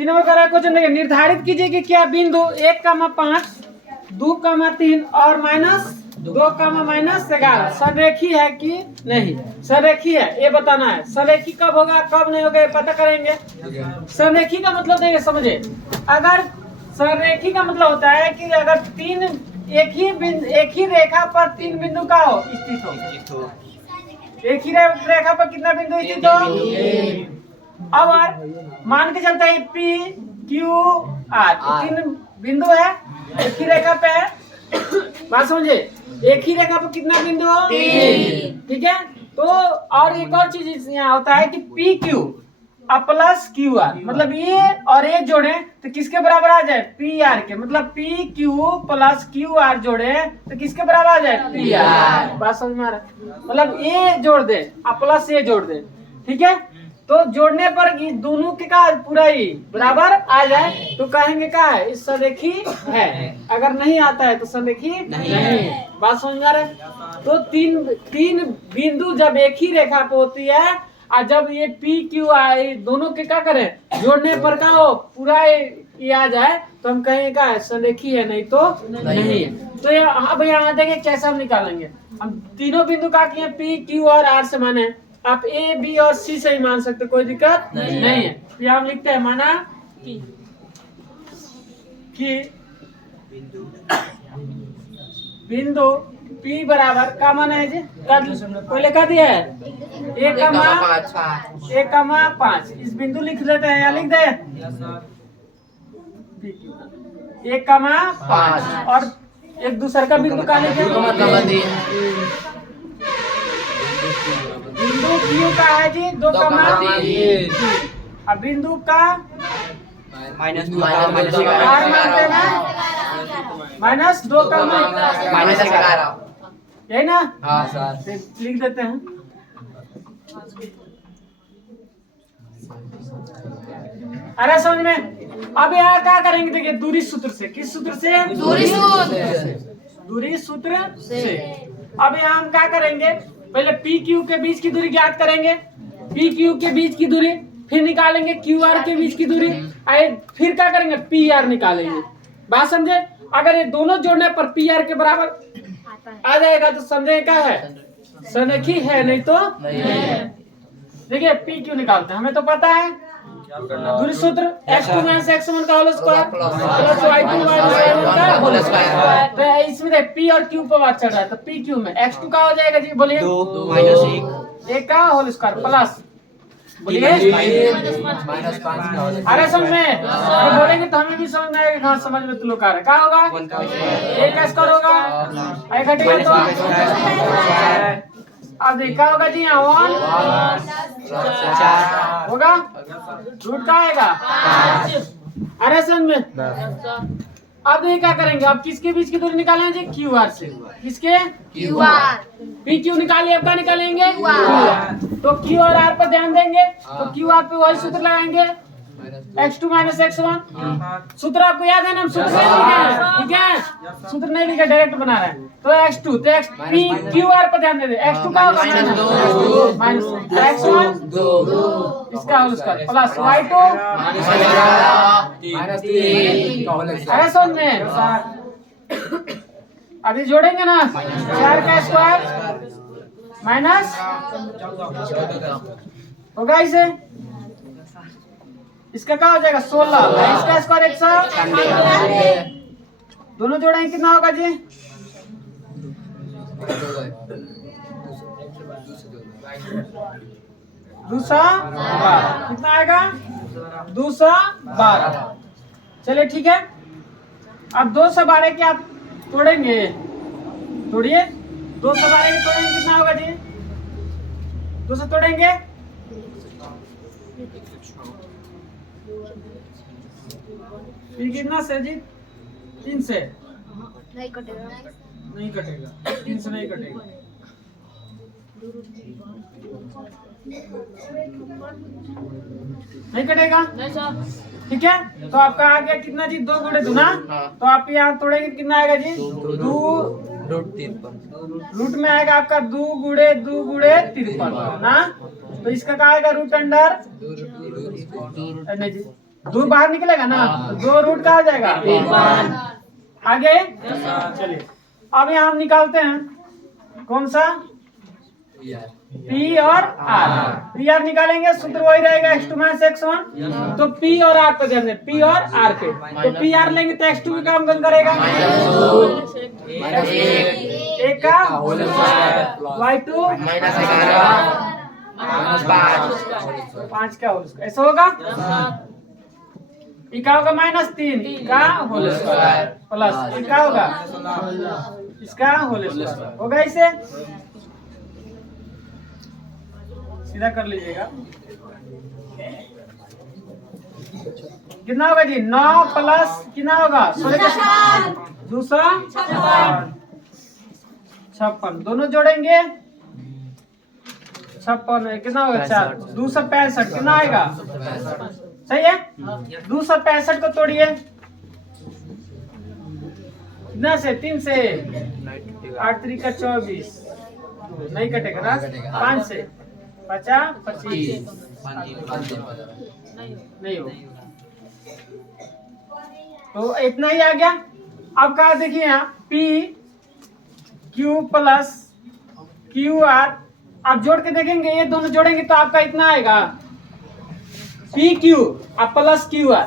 3 number का question देखिए, निर्धारित कीजिए कि क्या बिंदु 1,5, 2,3 और -2,-11 संरेखी है कि नहीं। संरेखी है ये बताना है। संरेखी कब होगा कब नहीं होगा ये पता करेंगे। संरेखी का मतलब देखिए समझे, अगर संरेखी का मतलब होता है कि अगर तीन एक ही रेखा पर 3 बिंदु का हो स्थित हो। एक ही रेखा पर कितना बिंदु स्थित हो। और मान के चलते हैं P Q R 3 बिंदु है, एक ही रेखा पे है। बात समझे, एक ही रेखा पर कितना बिंदु हो 3। ठीक है, तो और एक और चीज यहाँ होता है कि P Q plus Q R, मतलब ये और ये जोड़े तो किसके बराबर आ जाए पी आर के। मतलब P Q plus Q R जोड़े तो किसके बराबर आ जाए पी आर। बात समझ में आ रहा है, मतलब ये जोड़ दे प्लस ये जोड़ दे। ठीक है, तो जोड़ने पर दोनों के का पूरा ही बराबर आ जाए तो कहेंगे क्या है इस संरेखी है। अगर नहीं आता है तो संरेखी नहीं है। बात समझ में आ रहा है। तो तीन बिंदु जब एक ही रेखा पे होती है और जब ये पी क्यू आई दोनों के क्या करें जोड़ने पर का हो पूरा ये आ जाए तो हम कहेंगे क्या है संरेखी है, नहीं तो नहीं है। तो अब यहाँ देखेंगे कैसे हम निकालेंगे। हम तीनों बिंदु का किए पी क्यू और आर से माने, आप ए बी और सी से ही मान सकते, कोई दिक्कत नहीं है। तो हम लिखते हैं माना कि बिंदु P बराबर का माना है जी पहले कह दिया है 1,5। इस बिंदु लिख देते हैं या लिख दे 1,5 और एक दूसरे का बिंदु का लिखे बिंदु Q का है जी 2,3। अब बिंदु का -2 यही ना। हाँ सर लिख देते हैं। अरे समझ में। अब यहाँ क्या करेंगे देखिए दूरी सूत्र से। किस सूत्र से दूरी सूत्र से। अब यहाँ हम क्या करेंगे पहले पी क्यू के बीच की दूरी ज्ञात करेंगे, पी क्यू के बीच की दूरी, फिर निकालेंगे क्यू आर के बीच की दूरी, फिर क्या करेंगे पी आर निकालेंगे। बात समझे। अगर ये दोनों जोड़ने पर पी आर के बराबर आ जाएगा तो समझे क्या है संरेखी है, नहीं तो देखिए पी क्यू निकालते हैं हमें तो पता है दूरी सूत्र x2 - x1 का whole square plus y2 - y1 का होल स्क्वायर। तो इसमें देख p और q पर बात चल रहा है तो p q में x2 का हो जाएगा जी बोलिए 2 - 1 का होल स्क्वायर प्लस बोलिए -5। अरे समझ में बोलेंगे तो हमें भी समझ में आएगा। समझ में तो लोग आ रहा है क्या होगा 1 का स्क्वायर होगा आई घटेगा तो अब देखा होगा जी यहाँ 1 होगा रूट का आएगा। अरे समझ में। अब ये क्या करेंगे अब किसके बीच की दूरी निकालेंगे जी क्यू आर से। किसके क्यू आर पी क्यू निकालिए अब क्या निकालेंगे तो क्यू और आर पर ध्यान देंगे तो क्यू आर पे वही सूत्र लगाएंगे x2 - x1। सूत्र आपको याद है ना, हम सूत्र नहीं लिखे हैं। ठीक है सूत्र नहीं लिखे डायरेक्ट बना रहे हैं तो x2 तो क्यू आर पर ध्यान दे दे x2 का होगा माइनस x1 इसका होल स्क्वायर प्लस y2 अरे समझ में। अभी जोड़ेंगे ना 4 का स्क्वायर माइनस होगा इसे इसका क्या हो जाएगा 16 इसका स्क्वायर 100 दोनों जोड़ेंगे कितना होगा जी 212 कितना आएगा 212। चलिए ठीक है अब 212 के आप तोड़ेंगे तोड़िए 212 के तोड़ेंगे कितना होगा जी 200 तोड़ेंगे कितना से जी 3 से नहीं कटेगा 3 से नहीं कटेगा। नहीं कटेगा ठीक है तो आपका आ गया कितना जी 2 गुणे दूना तो आप यहाँ तोड़ेंगे कितना आएगा जी 2 रूट में आएगा आपका 2 गुणे 53 ना। तो इसका क्या आएगा रूट अंडर नहीं जी 2 बाहर निकलेगा ना, तो 2 रूट का हो जाएगा 1। आगे चलिए अब यहाँ हम निकालते हैं कौन सा, P और R। P R निकालेंगे, सूत्र वही रहेगा x2 - x1। तो P और R पे ध्यान दें, P और R पे, तो P R लेंगे तो x2 का काम कौन करेगा, एक का y2 5 का होल स्क्वायर, ऐसा होगा। ये क्या होगा, -3 का होल स्क्वायर प्लस ये क्या होगा, इसका होल स्क्वायर होगा। इसे सीधा कर लीजिएगा, कितना होगा जी, 9 प्लस कितना होगा, 256, दोनों जोड़ेंगे 56 कितना होगा 4, 265 कितना आएगा, सही है। 265 को तोड़िए, कितना से, 3 से, 8 3 का 24, नहीं कटेगा ना, 5 से 50 25 नहीं हो, तो इतना ही आ गया। अब कहा देखिए यहाँ P Q plus Q R, आप जोड़ के देखेंगे, ये दोनों जोड़ेंगे तो आपका इतना आएगा, P Q अब plus Q R,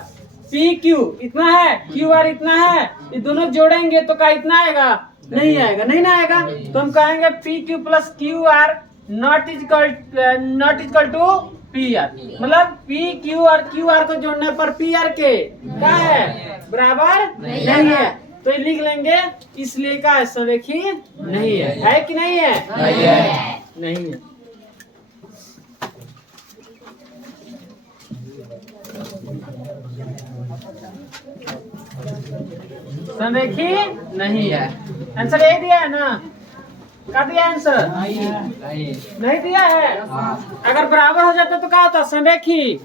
P Q इतना है, Q R इतना है, ये दोनों जोड़ेंगे तो क्या इतना आएगा, नहीं आएगा, नहीं ना आएगा। तो हम कहेंगे P Q plus Q R not equal to P R, मतलब P Q और Q R को जोड़ने पर P R के क्या है, बराबर नहीं है, तो ये लिख लेंगे, इसलिए का सरेखी नहीं है कि नहीं है, नहीं है। सरेखी नहीं है, आंसर यही दिया है ना, क्या दिया आंसर, नहीं दिया है। अगर बराबर हो जाता तो क्या होता, सरेखी